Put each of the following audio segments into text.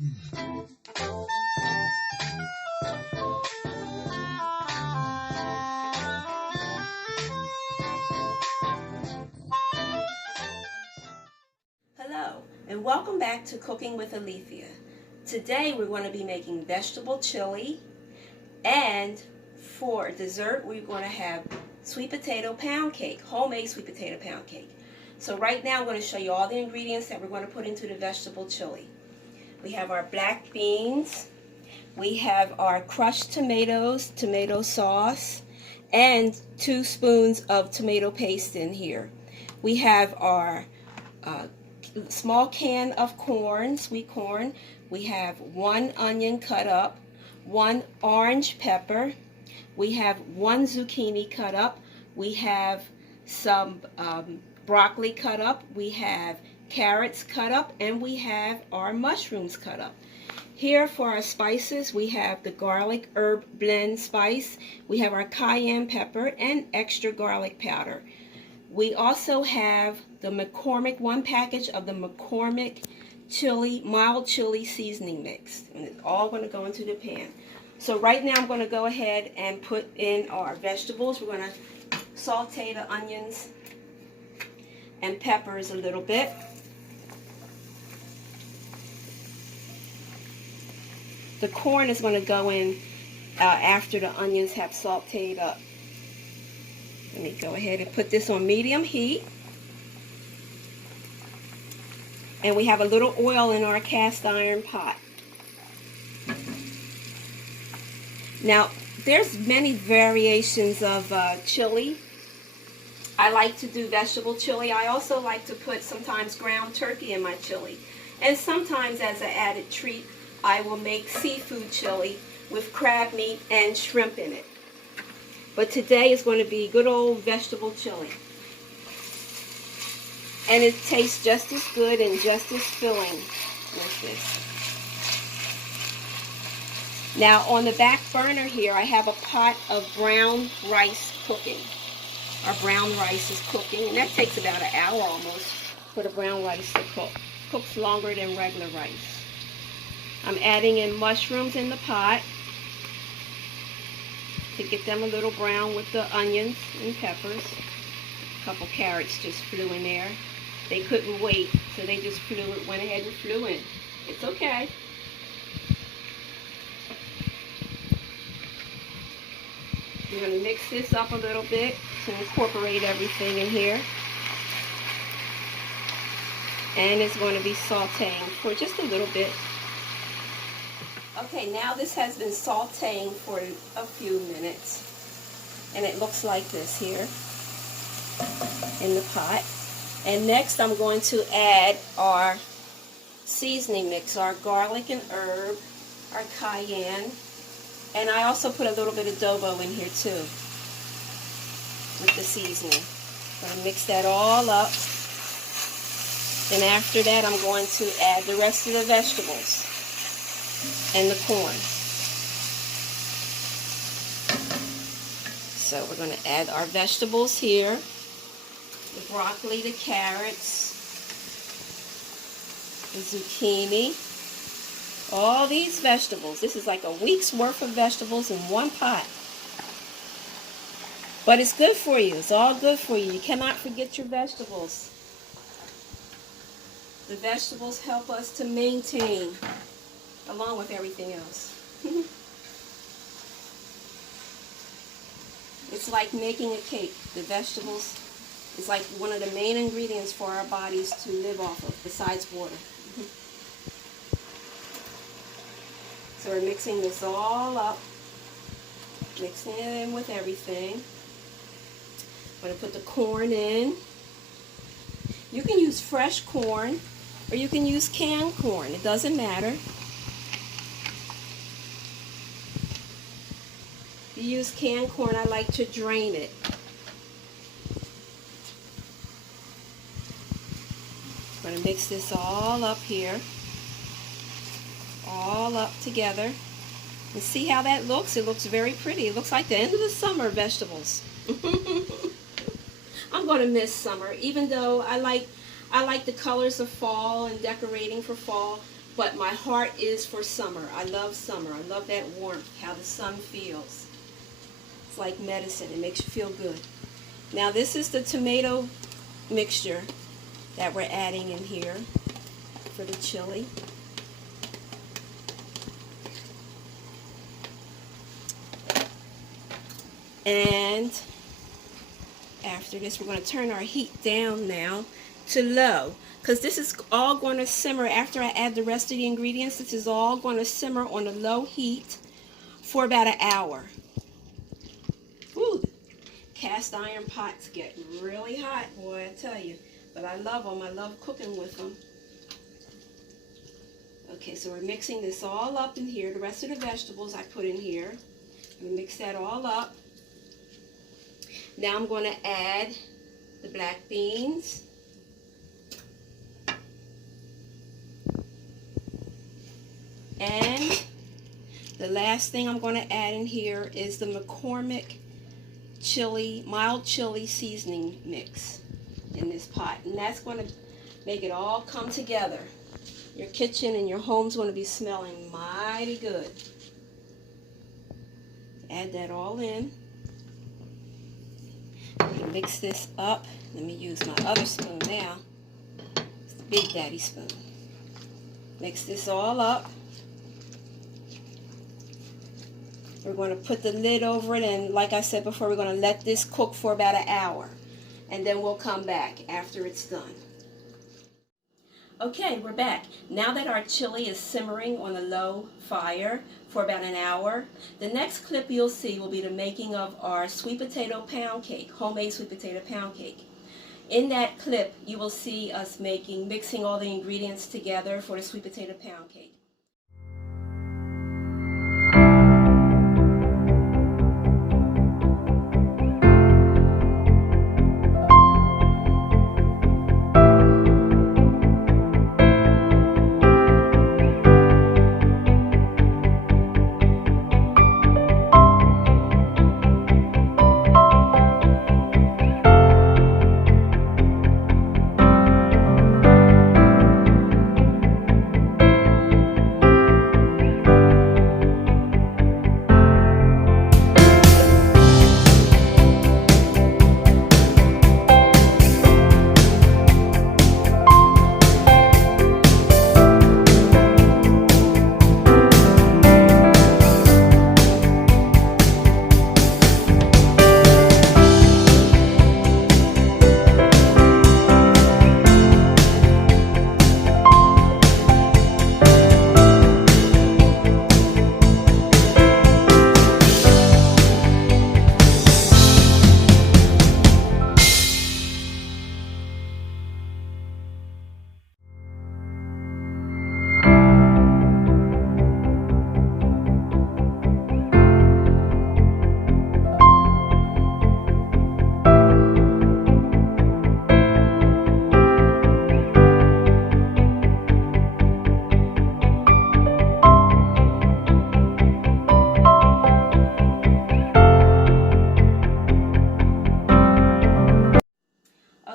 Hello, and welcome back to Cooking with Alethea. Today we're going to be making vegetable chili, and for dessert we're going to have sweet potato pound cake, homemade sweet potato pound cake. So right now I'm going to show you all the ingredients that we're going to put into the vegetable chili. We have our black beans, we have our crushed tomatoes, tomato sauce, and 2 spoons of tomato paste in here. We have our small can of corn, sweet corn. We have 1 onion cut up, 1 orange pepper. We have 1 zucchini cut up. We have some broccoli cut up. We have carrots cut up, and we have our mushrooms cut up. Here for our spices, we have the garlic herb blend spice. We have our cayenne pepper and extra garlic powder. We also have the McCormick, 1 package of the McCormick chili, mild chili seasoning mix. And it's all going to go into the pan. So right now I'm going to go ahead and put in our vegetables. We're going to saute the onions and peppers a little bit. The corn is going to go in after the onions have sauteed up. Let me go ahead and put this on medium heat. And we have a little oil in our cast iron pot. Now, there's many variations of chili. I like to do vegetable chili. I also like to put sometimes ground turkey in my chili. And sometimes as an added treat, I will make seafood chili with crab meat and shrimp in it. But today is going to be good old vegetable chili. And it tastes just as good and just as filling with this. Now on the back burner here, I have a pot of brown rice cooking. Our brown rice is cooking, and that takes about an hour almost for the brown rice to cook. Cooks longer than regular rice. I'm adding in mushrooms in the pot to get them a little brown with the onions and peppers. A couple carrots just flew in there. They couldn't wait, so they just went ahead and flew in. It's okay. We're going to mix this up a little bit to incorporate everything in here. And it's going to be sauteing for just a little bit. Okay, now this has been sauteing for a few minutes. And it looks like this here in the pot. And next I'm going to add our seasoning mix, our garlic and herb, our cayenne, and I also put a little bit of adobo in here too with the seasoning. I'm going to mix that all up. And after that I'm going to add the rest of the vegetables and the corn. So we're going to add our vegetables here. The broccoli, the carrots, the zucchini, all these vegetables. This is like a week's worth of vegetables in one pot. But it's good for you. It's all good for you. You cannot forget your vegetables. The vegetables help us to maintain, along with everything else. It's like making a cake. The vegetables is like one of the main ingredients for our bodies to live off of, besides water. So we're mixing this all up, mixing it in with everything. I'm going to put the corn in. You can use fresh corn or you can use canned corn. It doesn't matter. If you use canned corn, I like to drain it. I'm going to mix this all up here, all up together, and see how that looks. It looks very pretty. It looks like the end of the summer vegetables. I'm going to miss summer, even though I like the colors of fall and decorating for fall. but my heart is for summer. I love summer. I love that warmth, how the sun feels. It's like medicine. It makes you feel good. Now this is the tomato mixture that we're adding in here for the chili. And after this, we're going to turn our heat down now to low, because this is all going to simmer after I add the rest of the ingredients. This is all going to simmer on a low heat for about an hour. Woo! Cast iron pots get really hot, boy, I tell you. But I love them. I love cooking with them. Okay, so we're mixing this all up in here. The rest of the vegetables I put in here. We mix that all up. Now I'm going to add the black beans. And the last thing I'm going to add in here is the McCormick chili, mild chili seasoning mix in this pot. And that's going to make it all come together. Your kitchen and your home's going to be smelling mighty good. Add that all in. Mix this up. Let me use my other spoon now. It's the Big Daddy spoon. Mix this all up. We're going to put the lid over it, and like I said before, we're going to let this cook for about an hour. And then we'll come back after it's done. Okay, we're back. Now that our chili is simmering on a low fire for about an hour, the next clip you'll see will be the making of our sweet potato pound cake, homemade sweet potato pound cake. In that clip, you will see us mixing all the ingredients together for the sweet potato pound cake.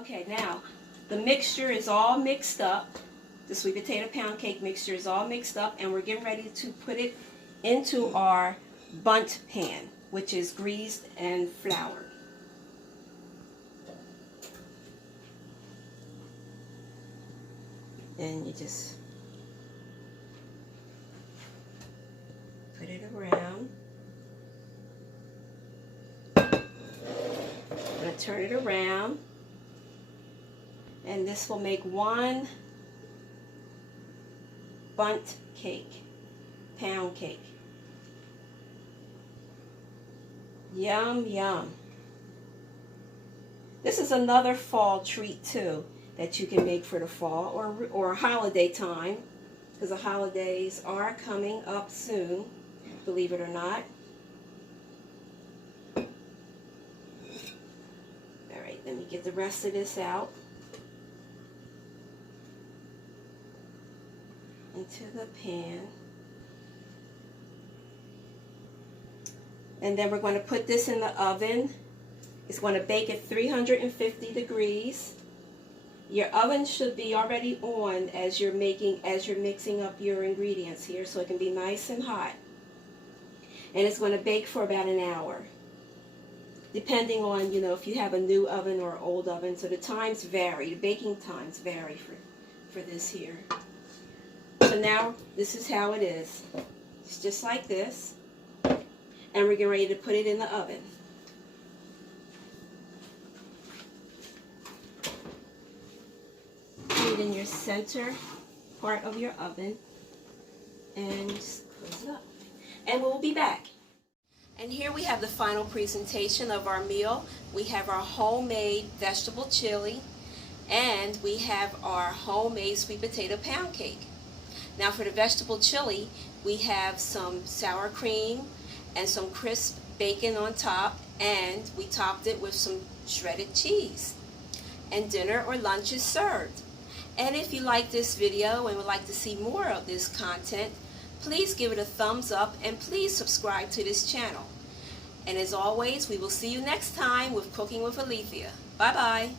Okay, now the mixture is all mixed up. The sweet potato pound cake mixture is all mixed up, and we're getting ready to put it into our bundt pan, which is greased and floured. And you just put it around. I'm going to turn it around. And this will make one bundt cake, pound cake. Yum, yum. This is another fall treat too that you can make for the fall or holiday time, because the holidays are coming up soon, believe it or not. All right, let me get the rest of this out. Into the pan. And then we're going to put this in the oven. It's going to bake at 350 degrees Your oven should be already on as you're mixing up your ingredients here, so it can be nice and hot. And it's going to bake for about an hour, depending on, if you have a new oven or old oven. So the times vary, the baking times vary for this here. So now this is how it is. It's just like this, and we're getting ready to put it in the oven. Put it in your center part of your oven and just close it up. And we'll be back. And here we have the final presentation of our meal. We have our homemade vegetable chili, and we have our homemade sweet potato pound cake. Now for the vegetable chili, we have some sour cream and some crisp bacon on top, and we topped it with some shredded cheese. And dinner or lunch is served. And if you like this video and would like to see more of this content, please give it a thumbs up and please subscribe to this channel. And as always, we will see you next time with Cooking with Alethea. Bye-bye.